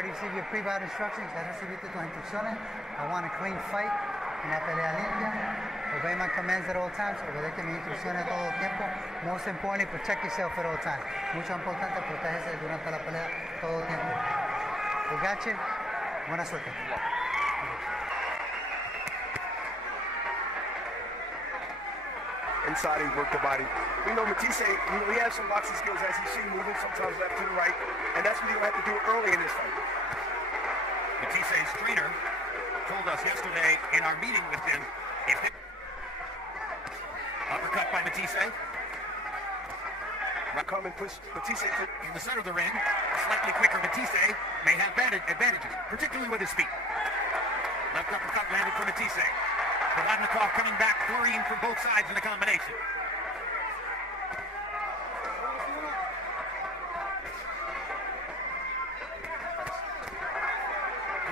already received your pre-bout instructions. Ya recibiste tus instrucciones. I want a clean fight. Una pelea limpia. Obey my commands at all times. Obedece mis instrucciones todo el tiempo. Most importantly, protect yourself at all times. Mucho importante, protégese durante la pelea todo el tiempo. We got you. Buena suerte. Inside, he worked the body. We know Matthysse, he has some boxing skills as you see moving, sometimes left to the right, and that's what you're going to have to do early in this fight. Mathisse's trainer told us yesterday in our meeting with him, uppercut by Matthysse. Come and push Matthysse in the center of the ring. Slightly quicker Matthysse may have advantages, particularly with his feet. Left uppercut landed for Matthysse. Provodnikov coming back, flurrying from both sides in the combination.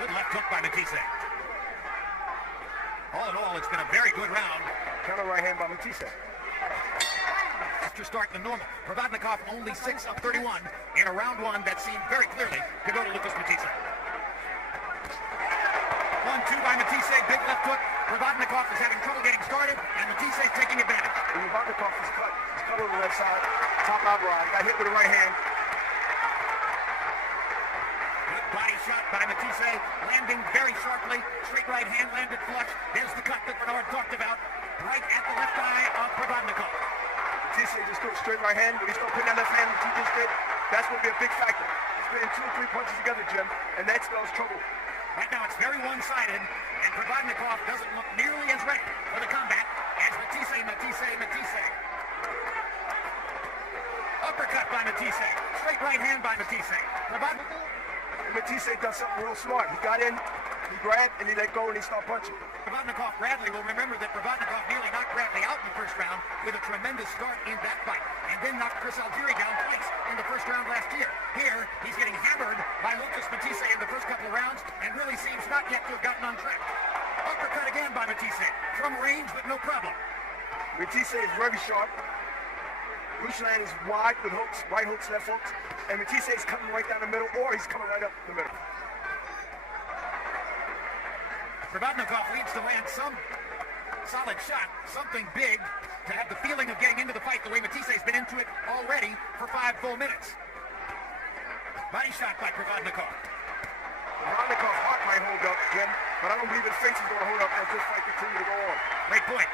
Good left hook by Matthysse. All in all, it's been a very good round. Counter right hand by Matthysse. Faster start than normal. Provodnikov only 6 of 31 in a round one that seemed very clearly to go to Lucas Matthysse. 1-2 by Matthysse, big left hook. Provodnikov is having trouble getting started, and Matthysse is taking advantage. Provodnikov is cut. He's cut on the left side. Top out right. Got hit with the right hand. Good body shot by Matthysse, landing very sharply. Straight right hand landed flush. There's the cut that Bernard talked about. Right at the left eye of Provodnikov. Matthysse just threw a straight right hand. When he started putting that left hand, which he just did, that's going to be a big factor. He's putting 2 or 3 punches together, Jim, and that spells trouble. Right now it's very one-sided, and Provodnikov doesn't look nearly as ready for the combat as Matthysse. Uppercut by Matthysse. Straight right hand by Matthysse. Matthysse does something real smart. He got in, he grabbed, and he let go, and he started punching. Provodnikov, Bradley will remember that Provodnikov nearly knocked Bradley out in the first round with a tremendous start in that fight, and then knocked Chris Algieri down twice in the first round last year. Here, he's getting hammered by Lucas Matthysse in the first couple of rounds, and really seems not yet to have gotten on track. Uppercut again by Matthysse, from range, but no problem. Matthysse is very sharp. Ruslan is wide with hooks, right hooks, left hooks, and Matthysse is coming right down the middle, or he's coming right up the middle. Provodnikov needs to land some solid shot, something big, to have the feeling of getting into the fight the way Matthysse has been into it already for 5 full minutes. Body shot by Provodnikov. Provodnikov's heart might hold up, Jim, but I don't believe his face is going to hold up as this fight continues to go on. Great point.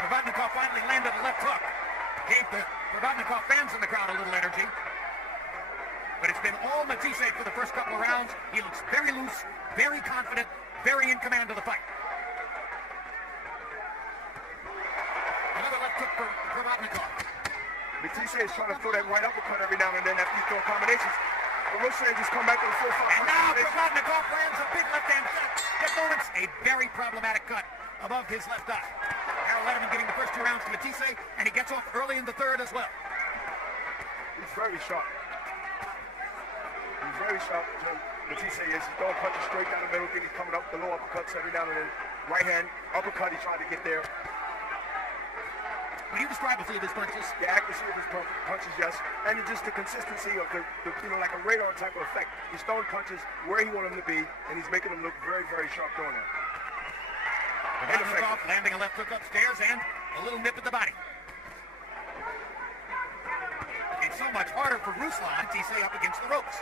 Provodnikov finally landed a left hook. Gave the Provodnikov fans in the crowd a little energy. But it's been all Matthysse for the first couple of rounds. He looks very loose, very confident, very in command of the fight. Another left hook for Provodnikov. Matthysse is trying to throw that right uppercut every now and then after you throw combinations. But Ruslan just come back to the full fight. And now Provodnikov lands a big left-hand shot. That moment's a very problematic cut above his left eye. Harold Letterman giving the first 2 rounds to Matthysse, and he gets off early in the third as well. He's very sharp. He's very sharp, Jim. Matthysse is. He's throwing punches straight down the middle. Then he's coming up the low uppercuts every now and then. Right hand uppercut, he's trying to get there. Can you describe a few of his punches? The accuracy of his punches, yes. And just the consistency of the like a radar type of effect. He's throwing punches where he wants them to be, and he's making them look very, very sharp doing that. Provodnikov landing a left hook upstairs and a little nip at the body. It's so much harder for Ruslan Matthysse up against the ropes.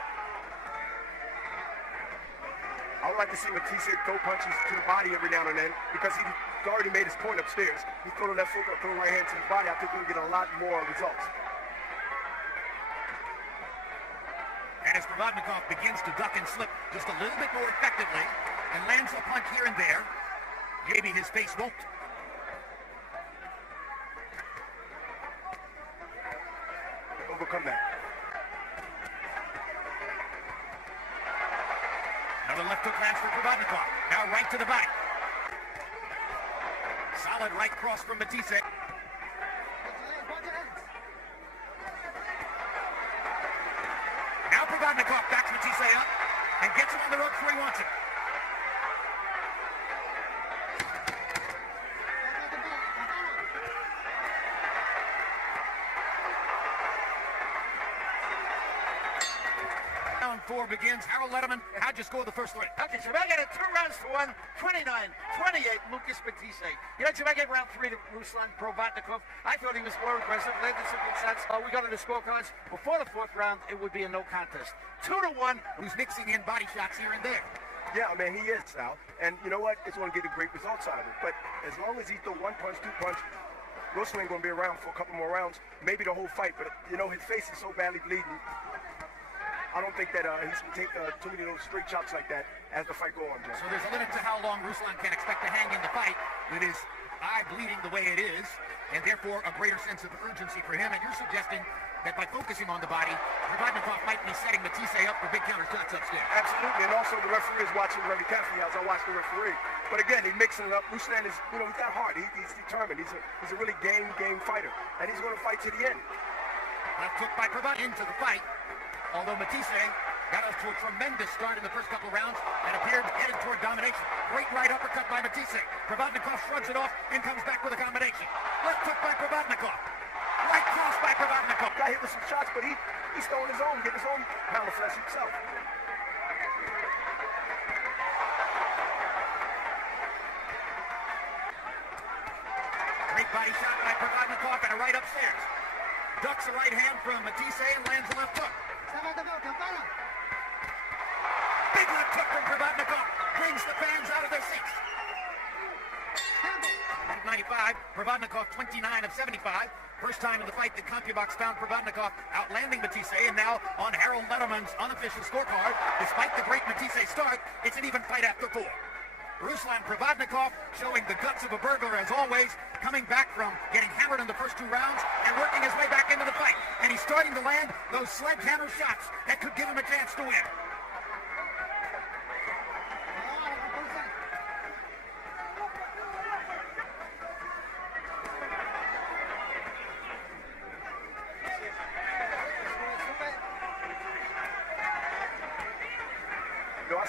I would like to see Matthysse throw punches to the body every now and then because he already made his point upstairs. He throw the left hook or throw the right hand to the body. I think we'll get a lot more results. And as Provodnikov begins to duck and slip just a little bit more effectively and lands a punch here and there, maybe his face won't. Overcome that. Another left hook lands for Provodnikov. Now right to the body. Solid right cross from Matthysse. Now Provodnikov backs Matthysse up and gets him on the ropes where he wants him. Round 4 4 begins. Harold Letterman, how'd you score the first 3? Okay, Jamaica had 2 rounds to 1, 29-28, Lucas Matthysse. You know, Jamaica gave round 3 to Ruslan Provodnikov. I thought he was more aggressive, landed some good shots. We go to the scorecards. Before the 4th round, it would be a no contest. 2-1. Who's mixing in body shots here and there. Yeah, man, he is, Sal. And you know what? It's going to get the great results out of it. But as long as he throw 1 punch, 2 punch, Ruslan ain't going to be around for a couple more rounds, maybe the whole fight. But, you know, his face is so badly bleeding. I don't think that he's going to take too many of those straight shots like that as the fight go on, Jim. So there's a limit to how long Ruslan can expect to hang in the fight with his eye bleeding the way it is, and therefore a greater sense of urgency for him. And you're suggesting that by focusing on the body, Provodnikov might be setting Matthysse up for big counter shots upstairs. Absolutely, and also the referee is watching very carefully as I watch the referee. But again, he's mixing it up. Ruslan is, you know, he's that hard. He's determined. He's a really game fighter, and he's going to fight to the end. Left hook by Provodnikov into the fight, although Matthysse got off to a tremendous start in the first couple of rounds and appeared headed toward domination. Great right uppercut by Matthysse. Provodnikov shrugs it off and comes back with a combination. Left hook by Provodnikov. Right cross by Provodnikov. Got hit with some shots, but he's throwing his own, getting his own pound of flesh himself. Great body shot by Provodnikov and a right upstairs. Ducks a right hand from Matthysse and lands a left hook. Big left hook from Provodnikov brings the fans out of their seats. 95, Provodnikov 29 of 75. First time in the fight that CompuBox found Provodnikov outlanding Matthysse, and now on Harold Letterman's unofficial scorecard, despite the great Matthysse start, it's an even fight after 4. Ruslan Provodnikov showing the guts of a burglar as always, coming back from getting hammered in the first 2 rounds and working his way back into the fight. And he's starting to land those sledgehammer shots that could give him a chance to win.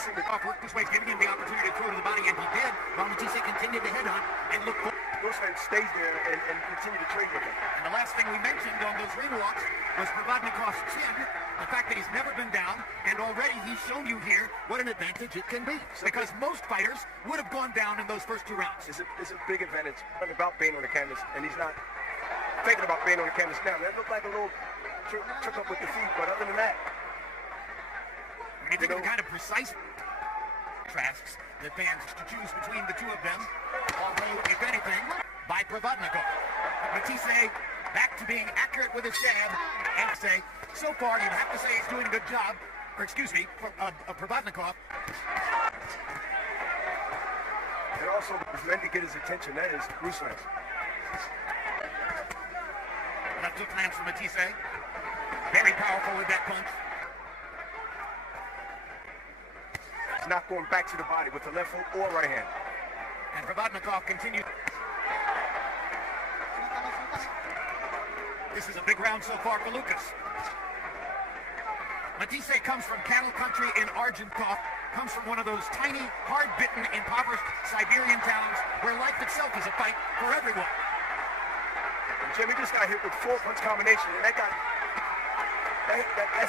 Provodnikov worked his way, giving him the opportunity to throw to the body, and he did, while Matthysse continued to headhunt and look for. Ruslan stays there and continue to trade with him. And the last thing we mentioned on those ring walks was Provodnikov's chin, the fact that he's never been down, and already he's shown you here what an advantage it can be. Because most fighters would have gone down in those first 2 rounds. It's a big advantage. It's about being on the canvas, and he's not thinking about being on the canvas now. That looked like a little trick up with the feet, but other than that, when you think of the kind of precise contrasts that fans to choose between the 2 of them, although, if anything, by Provodnikov. Matthysse back to being accurate with his jab, and say, so far you'd have to say he's doing a good job, or excuse me, Provodnikov. And also, was meant to get his attention, that is Ruslan's. Left hook lands from Matthysse. Very powerful with that punch. He's not going back to the body with the left hook or right hand. And Provodnikov continues. This is a big round so far for Lucas. Matthysse comes from cattle country in Argentkov, comes from one of those tiny, hard-bitten, impoverished Siberian towns where life itself is a fight for everyone. And Jimmy just got hit with 4-punch combination, and that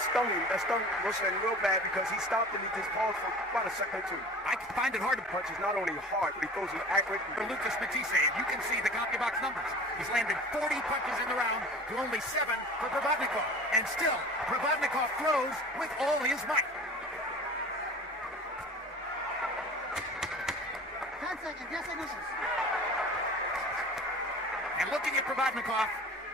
stung him. That stung Ruslan real bad because he stopped and he just paused for about a second or 2. I find it hard to punch. Is not only hard, but he throws them accurate. For Lucas Matthysse, and you can see the CompuBox numbers. He's landed 40 punches in the round to only 7 for Provodnikov. And still, Provodnikov throws with all his might. 10 seconds, 10 seconds. And looking at Provodnikov,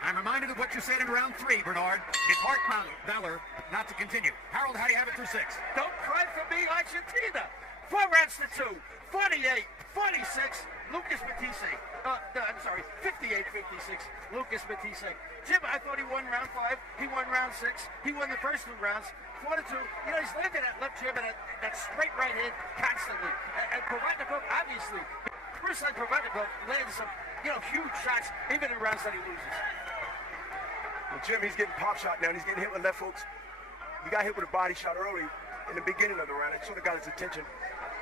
I'm reminded of what you said in round 3, Bernard. It's heart valor not to continue. Harold, how do you have it through 6? Don't cry for me, Argentina. 4 rounds to 2, 48, 46, Lucas Matthysse. I'm sorry, 58-56, Lucas Matthysse. Jim, I thought he won round 5. He won round 6. He won the first 2 rounds. 4-2. You know, he's landing that left jab and that straight right hand constantly. And Provodnikov, obviously, Ruslan Provodnikov lands some, huge shots, even in rounds that he loses. Well, Jim, he's getting pop shot now, and he's getting hit with left hooks. He got hit with a body shot early in the beginning of the round. It sort of got his attention.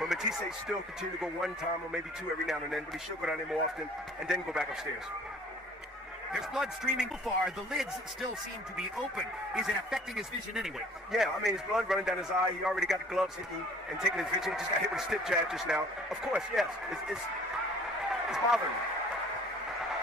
But Matthysse still continued to go 1 time or maybe 2 every now and then, but he should go down there more often and then go back upstairs. There's blood streaming so far. The lids still seem to be open. Is it affecting his vision anyway? Yeah, I mean, his blood running down his eye. He already got the gloves hitting and taking his vision. Just got hit with a stiff jab just now. Of course, yes. It's bothering me.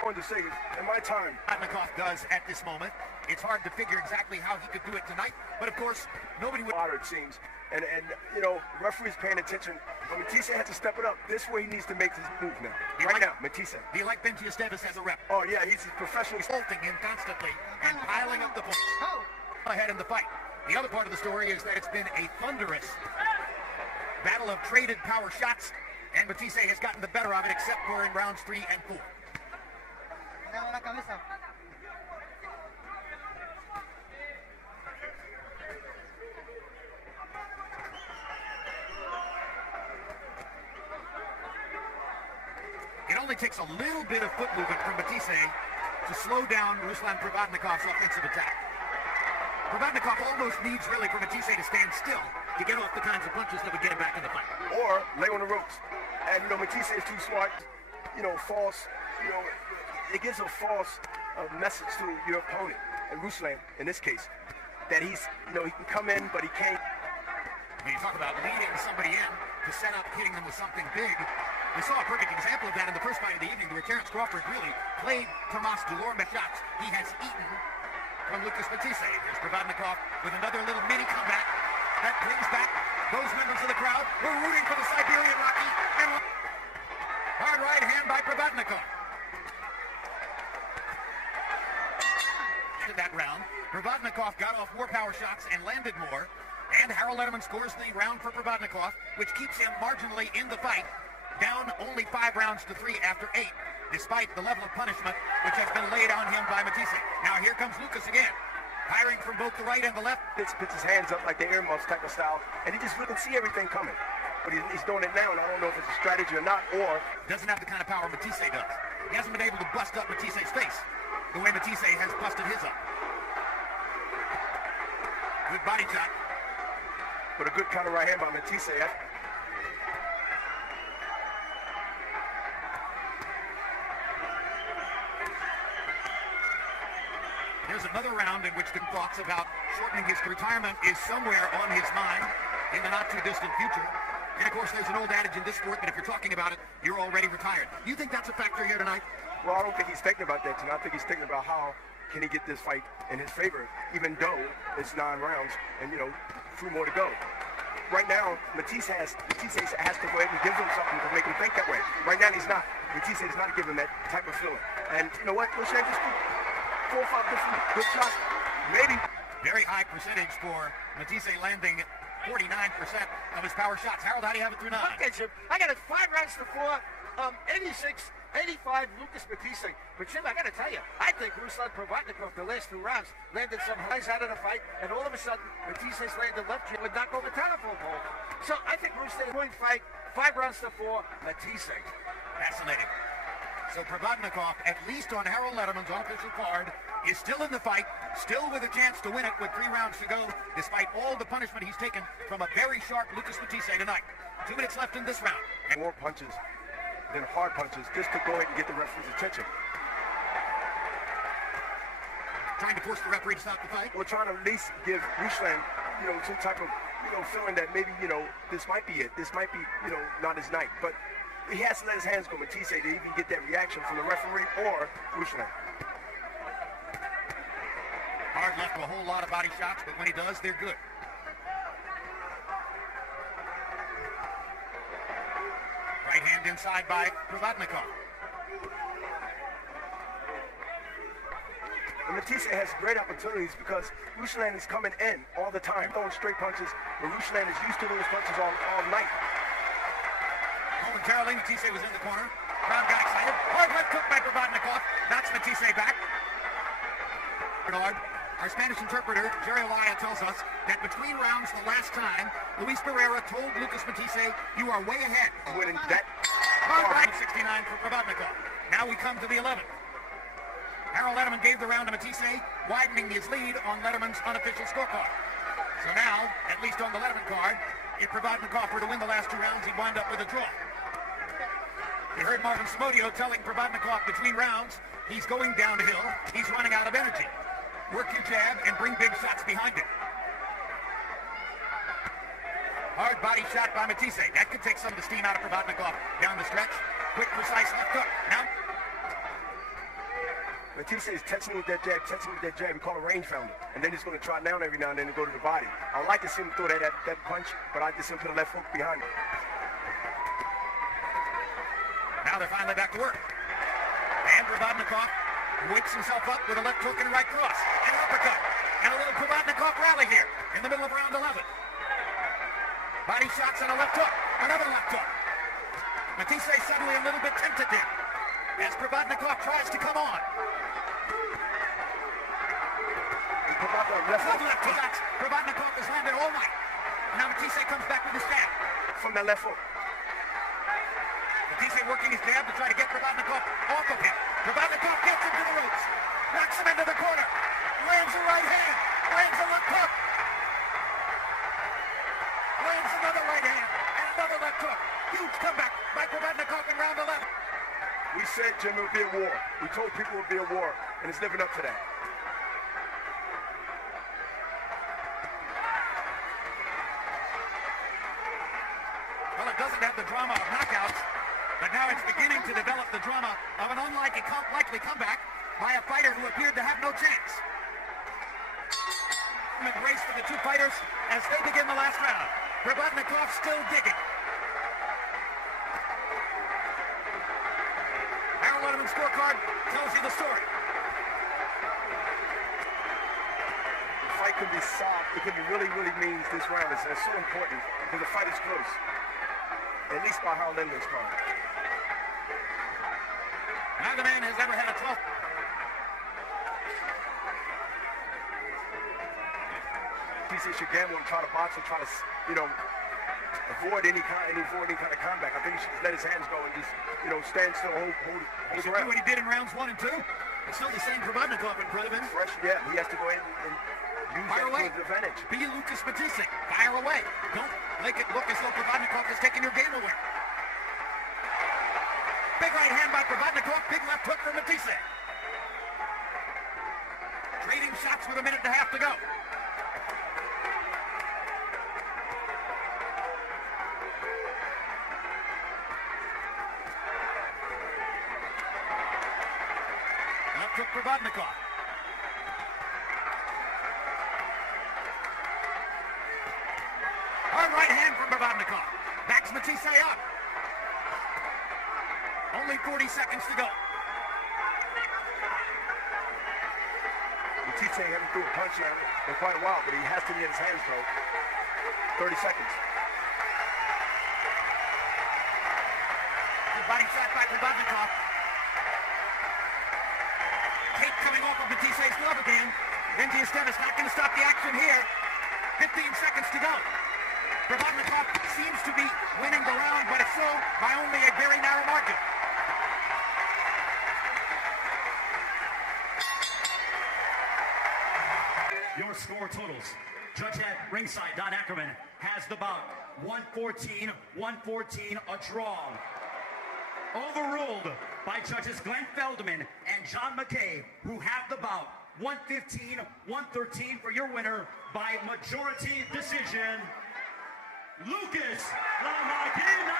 I wanted to say, in my time, Provodnikov does at this moment. It's hard to figure exactly how he could do it tonight, but of course, nobody would. It seems, and you know, referee's paying attention. But Matthysse has to step it up. This way, he needs to make his move now. Now, Matthysse. Do you like Benji Esteves as a rep? Oh yeah, he's professionally assaulting him constantly and piling up the points ahead in the fight. The other part of the story is that it's been a thunderous battle of traded power shots, and Matthysse has gotten the better of it, except for in rounds 3 and 4. It only takes a little bit of foot movement from Matthysse to slow down Ruslan Provodnikov's offensive attack. Provodnikov almost needs really for Matthysse to stand still to get off the kinds of punches that would get him back in the fight. Or lay on the ropes. And, you know, Matthysse is too smart, you know, false, you know, it gives a false message to your opponent, and Ruslan, in this case, that he's, you know, he can come in, but he can't. When you talk about leading somebody in to set up hitting them with something big, we saw a perfect example of that in the first fight of the evening, where Terence Crawford really played Tomas Delorme's shots. He has eaten from Lucas Matthysse. There's Provodnikov with another little mini comeback that brings back those members of the crowd who are rooting for the Siberian Rocky. And hard right hand by Provodnikov. In that round, Provodnikov got off more power shots and landed more. And Harold Letterman scores the round for Provodnikov, which keeps him marginally in the fight, down only 5 rounds to 3 after 8, despite the level of punishment which has been laid on him by Matthysse. Now here comes Lucas again, firing from both the right and the left. Puts his hands up like the earmuffs type of style, and he just really can see everything coming. But he's doing it now, and I don't know if it's a strategy or not, or doesn't have the kind of power Matthysse does. He hasn't been able to bust up Matisse's face the way Matthysse has busted his up. Good body shot. But a good counter right hand by Matthysse. There's another round in which the thoughts about shortening his retirement is somewhere on his mind in the not-too-distant future. And, of course, there's an old adage in this sport that if you're talking about it, you're already retired. Do you think that's a factor here tonight? Well, I don't think he's thinking about that tonight. I think he's thinking about how can he get this fight in his favor, even though it's 9 rounds and, you know, 3 more to go. Right now, Matthysse has to go ahead and give him something to make him think that way. Right now, he's not. Matthysse is not giving that type of feeling. And you know what? Let's just do 4 or 5 different good shots. Maybe. Very high percentage for Matthysse, landing 49% of his power shots. Harold, how do you have it through 9? Okay, Jim. I got it 5 rounds to 4. 86-85 Lucas Matthysse. But Jim, I got to tell you, I think Ruslan Provodnikov, the last 2 rounds, landed some highs out of the fight, and all of a sudden, Matthysse landed left hand would knock over telephone pole. So I think Ruslan will fight 5 rounds to 4, Matthysse. Fascinating. So Provodnikov, at least on Harold Letterman's unofficial card, is still in the fight, still with a chance to win it with 3 rounds to go, despite all the punishment he's taken from a very sharp Lucas Matthysse tonight. 2 minutes left in this round. And more punches than hard punches, just to go ahead and get the referee's attention. Trying to force the referee to stop the fight? We're trying to at least give Ruslan, you know, some type of, you know, feeling that maybe, you know, this might be it. This might be, you know, not his night. But he has to let his hands go, Matthysse, to even get that reaction from the referee or Ruslan. Hard left to a whole lot of body shots, but when he does, they're good. Right hand inside by Provodnikov. And Matthysse has great opportunities because Ruslan is coming in all the time, throwing straight punches, but Ruslan is used to those punches all night. Momentarily, Matthysse was in the corner. Crowd got excited. Hard left hook by Provodnikov. Knocks Matthysse back. Bernard, our Spanish interpreter, Jerry Olaya, tells us that between rounds the last time, Luis Pereira told Lucas Matthysse, you are way ahead. Winning that. Hard right 69 for Provodnikov. Now we come to the 11th. Harold Letterman gave the round to Matthysse, widening his lead on Letterman's unofficial scorecard. So now, at least on the Letterman card, if Provodnikov were to win the last 2 rounds, he'd wind up with a draw. You heard Marvin Smodio telling Provodnikov between rounds, he's going downhill, he's running out of energy. Work your jab and bring big shots behind it. Hard body shot by Matthysse. That could take some of the steam out of Provodnikov down the stretch. Quick, precise left hook. Now, Matthysse is testing with that jab, We call it range founder. And then he's going to try down every now and then to go to the body. I would like to see him throw that punch, but I just see him put a left hook behind it. now they're finally back to work. And Provodnikov wakes himself up with a left hook and a right cross. And an uppercut. And a little Provodnikov rally here in the middle of round 11. Body shots and a left hook. Another left hook. Matthysse suddenly a little bit tentative as Provodnikov tries to come on. Left shots. Provodnikov has landed all night. Now Matthysse comes back with his jab. From that left hook. Matthysse working his jab to try to get Provodnikov off of him. Provodnikov gets him to the ropes. Knocks him into the corner. Lands a right hand. Lands a left hook. Lands another right hand. And another left hook. Huge comeback by Provodnikov in round 11. We said, Jim, it would be a war. We told people it would be a war. And it's living up to that. Well, it doesn't have the drama of knockouts, but now it's beginning to develop the drama of an unlikely comeback by a fighter who appeared to have no chance. Race for the two fighters as they begin the last round. Provodnikov still digging. Harold Letterman's scorecard tells you the story. The fight could be soft. It could be really means this round. It's so important because the fight is close. At least by how Lenden's come. Neither man has ever had a 12th. He should gamble and try to box and try to, avoid any kind of comeback. I think he should let his hands go and just, stand still, hold He should do around. what he did in rounds 1 and 2. It's still the same Provodnikov in front of him. Fresh, yeah, he has to go in and use Fire that away. to his advantage. Be Lucas Matthysse. Fire away. Don't make it look as though Provodnikov is taking your game away. Big right hand by Provodnikov. Big left hook from Matthysse. Trading shots with 1.5 minutes to go. Left hook Provodnikov. Hard right hand from Provodnikov. Backs Matthysse up. Only 40 seconds to go. Matthysse haven't threw a punch in quite a while, but he has to get his hands though. 30 seconds. Good body shot by Provodnikov. Tape coming off of Matthyse's glove again. Benji Esteves not going to stop the action here. 15 seconds to go. Provodnikov seems to be winning the round, but it's so by only a very narrow margin. Your score totals. Judge at ringside, Don Ackerman, has the bout 114, a draw. Overruled by judges Glenn Feldman and John McKay, who have the bout 113 for your winner by majority decision, Lucas Matthysse.